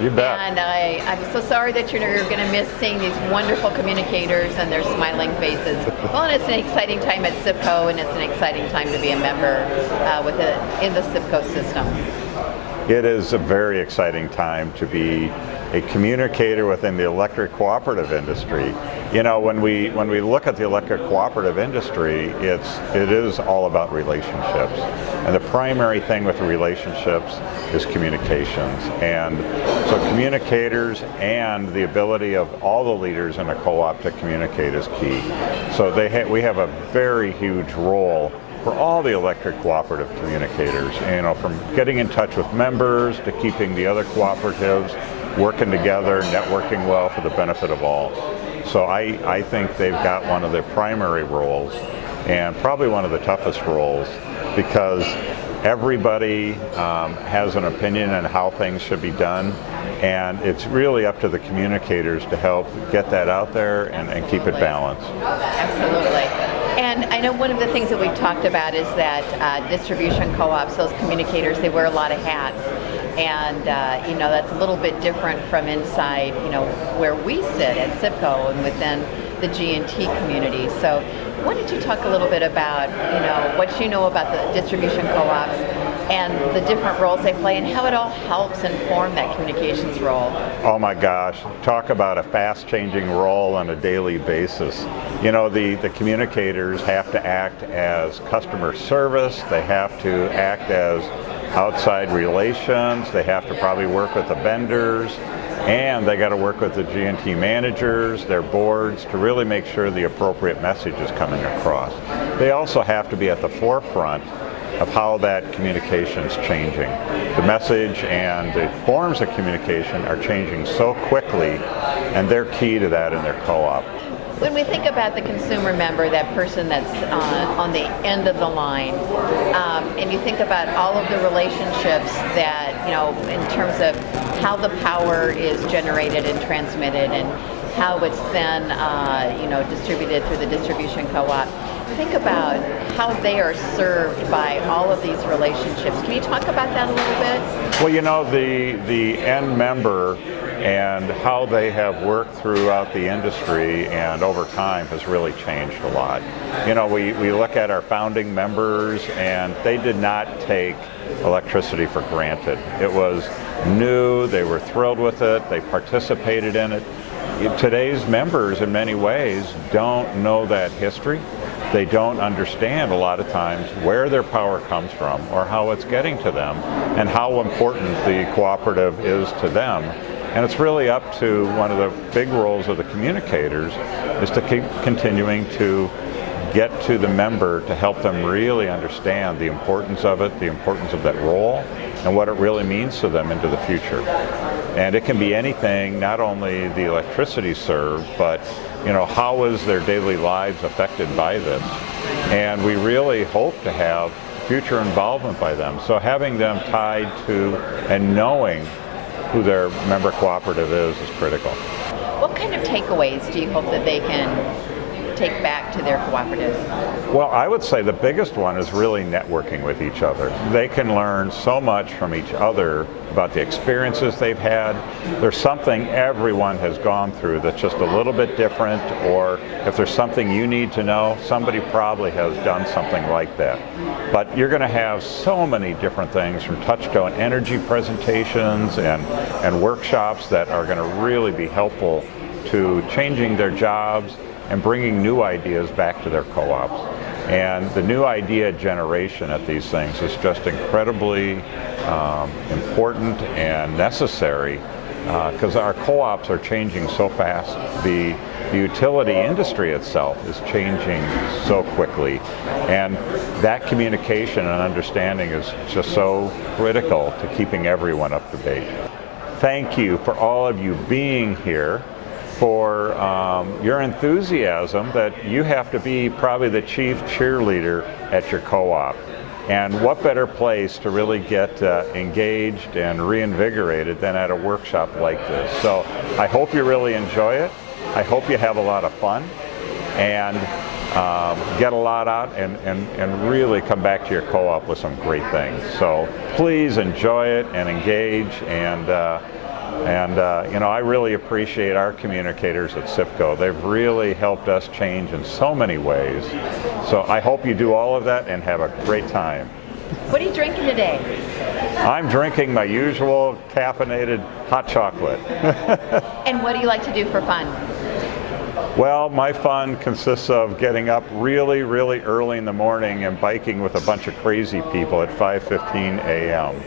You bet. And I'm so sorry that you're going to miss seeing these wonderful communicators and their smiling faces. Well, and it's an exciting time at SIPCO, and it's an exciting time to be a member in the SIPCO system. It is a very exciting time to be a communicator within the electric cooperative industry. You know, when we look at the electric cooperative industry, it is all about relationships. And the primary thing with relationships is communications. And so communicators and the ability of all the leaders in a co-op to communicate is key. So we have a very huge role for all the electric cooperative communicators, you know, from getting in touch with members to keeping the other cooperatives working together, networking well for the benefit of all. So I think they've got one of their primary roles, and probably one of the toughest roles, because everybody has an opinion on how things should be done, and it's really up to the communicators to help get that out there and keep it balanced. Absolutely. And I know one of the things that we've talked about is that distribution co-ops, those communicators, they wear a lot of hats. And, you know, that's a little bit different from inside, you know, where we sit at SIPCO and within the G&T community. So why don't you talk a little bit about, you know, what you know about the distribution co-ops and the different roles they play and how it all helps inform that communications role? Oh my gosh, talk about a fast-changing role on a daily basis. You know, the communicators have to act as customer service, they have to act as outside relations, they have to probably work with the vendors, and they got to work with the G&T managers, their boards, to really make sure the appropriate message is coming across. They also have to be at the forefront of how that communication is changing. The message and the forms of communication are changing so quickly, and they're key to that in their co-op. When we think about the consumer member, that person that's on the end of the line, and you think about all of the relationships that, you know, in terms of how the power is generated and transmitted and how it's then, you know, distributed through the distribution co-op, think about how they are served by all of these relationships. Can you talk about that a little bit? Well, you know, the end member and how they have worked throughout the industry and over time has really changed a lot. You know, we look at our founding members, and they did not take electricity for granted. It was new, they were thrilled with it, they participated in it. Today's members, in many ways, don't know that history. They don't understand a lot of times where their power comes from or how it's getting to them and how important the cooperative is to them. And it's really up to one of the big roles of the communicators is to keep continuing to get to the member to help them really understand the importance of it, the importance of that role, and what it really means to them into the future. And it can be anything, not only the electricity served, but, you know, how is their daily lives affected by this? And we really hope to have future involvement by them. So having them tied to and knowing who their member cooperative is critical. What kind of takeaways do you hope that they can take back to their cooperatives? Well, I would say the biggest one is really networking with each other. They can learn so much from each other about the experiences they've had. There's something everyone has gone through that's just a little bit different, or if there's something you need to know, somebody probably has done something like that. But you're going to have so many different things, from touchstone energy presentations and workshops that are going to really be helpful to changing their jobs and bringing new ideas back to their co-ops. And the new idea generation at these things is just incredibly important and necessary, because our co-ops are changing so fast. The utility industry itself is changing so quickly, and that communication and understanding is just so critical to keeping everyone up to date. Thank you for all of you being here, for your enthusiasm that you have to be probably the chief cheerleader at your co-op. And what better place to really get engaged and reinvigorated than at a workshop like this. So I hope you really enjoy it. I hope you have a lot of fun and get a lot out and really come back to your co-op with some great things. So please enjoy it and engage, and And I really appreciate our communicators at CIFCO. They've really helped us change in so many ways. So I hope you do all of that and have a great time. What are you drinking today? I'm drinking my usual caffeinated hot chocolate. And what do you like to do for fun? Well, my fun consists of getting up really, really early in the morning and biking with a bunch of crazy people at 5:15 a.m.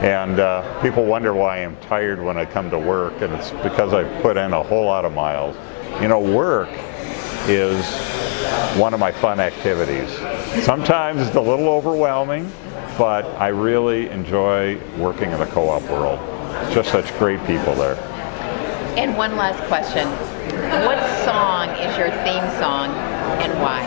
And people wonder why I'm tired when I come to work, and it's because I put in a whole lot of miles. Work is one of my fun activities. Sometimes it's a little overwhelming, but I really enjoy working in the co-op world. Just such great people there. And one last question. What song is your theme song and why?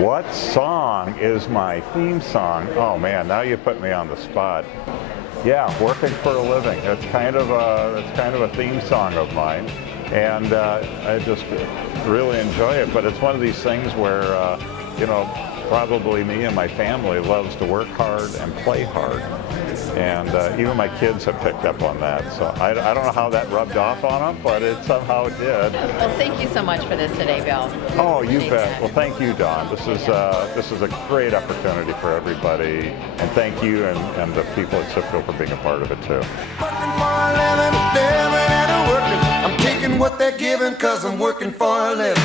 What song is my theme song? Oh man, now you put me on the spot. Yeah, Working for a Living. It's kind of a theme song of mine, and I just really enjoy it. But it's one of these things where probably me and my family loves to work hard and play hard, and even my kids have picked up on that. So I don't know how that rubbed off on them, but it somehow did. Well, thank you so much for this today, Bill. Oh, you bet. Well, thank you, Dawn. This is a great opportunity for everybody, and thank you and the people at CIFCO for being a part of it too. Working for a living, living and a working. I'm taking what they're giving 'cause I'm working for a living.